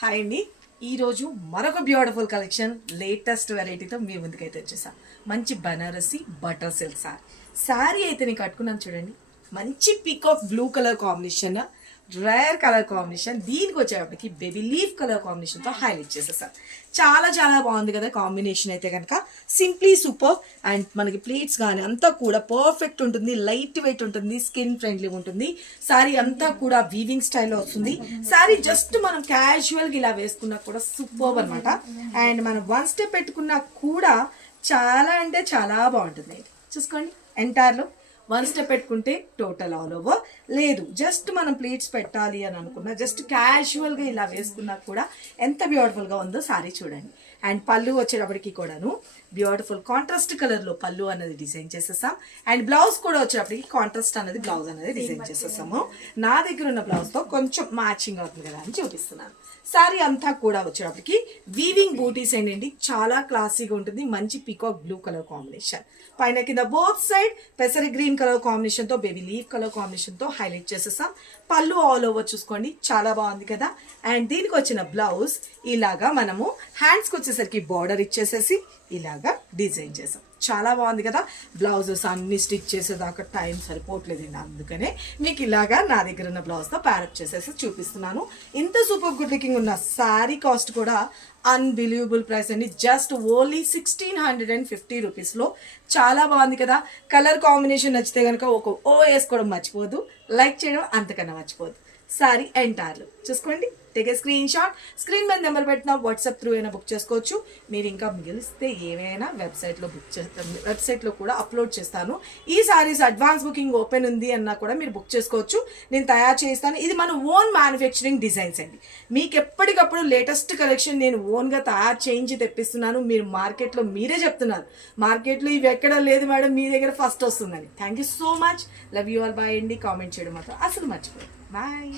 Hi అండి. ఈరోజు మరొక బ్యూటిఫుల్ కలెక్షన్ లేటెస్ట్ వెరైటీతో మీ ముందుకైతే వచ్చేసా. మంచి బనారసి బటర్ సిల్క్ శారీ అయితే నేను కట్టుకున్నాను చూడండి. మంచి peacock blue colour combination, rare colour combination. దీనికి వచ్చేటప్పటికి బేబీ లీఫ్ కలర్ కాంబినేషన్తో హైలైట్ చేసేసాను. చాలా చాలా బాగుంది కదా కాంబినేషన్ అయితే కనుక. Simply super. అండ్ మనకి ప్లేట్స్ కానీ అంతా కూడా పర్ఫెక్ట్ ఉంటుంది, లైట్ వెయిట్ ఉంటుంది, స్కిన్ ఫ్రెండ్లీ ఉంటుంది. శారీ అంతా కూడా వీవింగ్ స్టైల్లో వస్తుంది. శారీ జస్ట్ మనం క్యాజువల్గా ఇలా వేసుకున్నా కూడా సూపర్ అనమాట. అండ్ మనం వన్ స్టెప్ పెట్టుకున్నా కూడా చాలా అంటే చాలా బాగుంటుంది. చూసుకోండి, ఎంటైర్లో వన్ స్టెప్ పెట్టుకుంటే టోటల్ ఆల్ ఓవర్. లేదు జస్ట్ మనం ప్లేట్స్ పెట్టాలి అని అనుకున్నా జస్ట్ క్యాజువల్గా ఇలా వేసుకున్నా కూడా ఎంత బ్యూటిఫుల్గా ఉందో సారీ చూడండి. అండ్ పళ్ళు వచ్చేటప్పటికి కూడాను బ్యూటిఫుల్ కాంట్రాస్ట్ కలర్లో పళ్ళు అనేది డిజైన్ చేసేసాం. అండ్ బ్లౌజ్ కూడా వచ్చేటప్పటికి కాంట్రాస్ట్ అనేది బ్లౌజ్ అనేది డిజైన్ చేసేసాము. నా దగ్గర ఉన్న బ్లౌజ్తో కొంచెం మ్యాచింగ్ అవుతుంది కదా అని చూపిస్తున్నాను. సారీ అంతా కూడా వచ్చేటప్పటికి వీవింగ్ బూటీస్ ఏంటండి, చాలా క్లాసీగా ఉంటుంది. మంచి పీకాక్ బ్లూ కలర్ కాంబినేషన్, పైన కింద బోత్ సైడ్ పెసరి గ్రీన్ కలర్ కాంబినేషన్తో బేబీ లీఫ్ కలర్ కాంబినేషన్తో హైలైట్ చేసేసాం. పళ్ళు ఆల్ ఓవర్ చూసుకోండి, చాలా బాగుంది కదా. అండ్ దీనికి వచ్చిన బ్లౌజ్ ఇలాగా మనము హ్యాండ్స్కి వచ్చేసరికి బార్డర్ ఇచ్చేసేసి ఇలాగా డిజైన్ చేసాం. చాలా బాగుంది కదా. బ్లౌజెస్ అన్ని స్టిచ్ చేసేదాకా టైం సరిపోవట్లేదండి, అందుకనే మీకు ఇలాగా నా దగ్గర ఉన్న బ్లౌజ్తో ప్యారప్ చేసేసి చూపిస్తున్నాను. ఇంత సూపర్ గుడ్ లుకింగ్ ఉన్న శారీ కాస్ట్ కూడా అన్బిలీవబుల్ ప్రైస్ అండి. జస్ట్ ఓన్లీ 1650 రూపీస్లో. చాలా బాగుంది కదా. కలర్ కాంబినేషన్ నచ్చితే కనుక ఒక ఓ వేసుకోవడం మర్చిపోదు, లైక్ చేయడం అంతకన్నా మర్చిపోదు. సారీ ఎంటైర్లు చూసుకోండి. Take a screen shot, screen మీద నెంబర్ పెట్టినా వాట్సాప్ త్రూ అయినా బుక్ చేసుకోవచ్చు. మీరు ఇంకా మిగిలిస్తే ఏమైనా వెబ్సైట్లో బుక్ చేస్తాను, వెబ్సైట్లో కూడా అప్లోడ్ చేస్తాను. ఈ సారీస్ అడ్వాన్స్ బుకింగ్ ఓపెన్ ఉంది అన్నా కూడా మీరు బుక్ చేసుకోవచ్చు, నేను తయారు చేస్తాను. ఇది మన ఓన్ మ్యానుఫ్యాక్చరింగ్ డిజైన్స్ అండి. మీకు ఎప్పటికప్పుడు లేటెస్ట్ కలెక్షన్ నేను ఓన్గా తయారు చేయించి తెప్పిస్తున్నాను. మీరు మార్కెట్లో మీరే చెప్తున్నారు మార్కెట్లో ఇవి ఎక్కడ లేదు మేడం, మీ దగ్గర ఫస్ట్ వస్తుందని. Thank you so much. Love you all. Bye అండి. కామెంట్ చేయడం మాత్రం అసలు మర్చిపోయింది. బాయ్.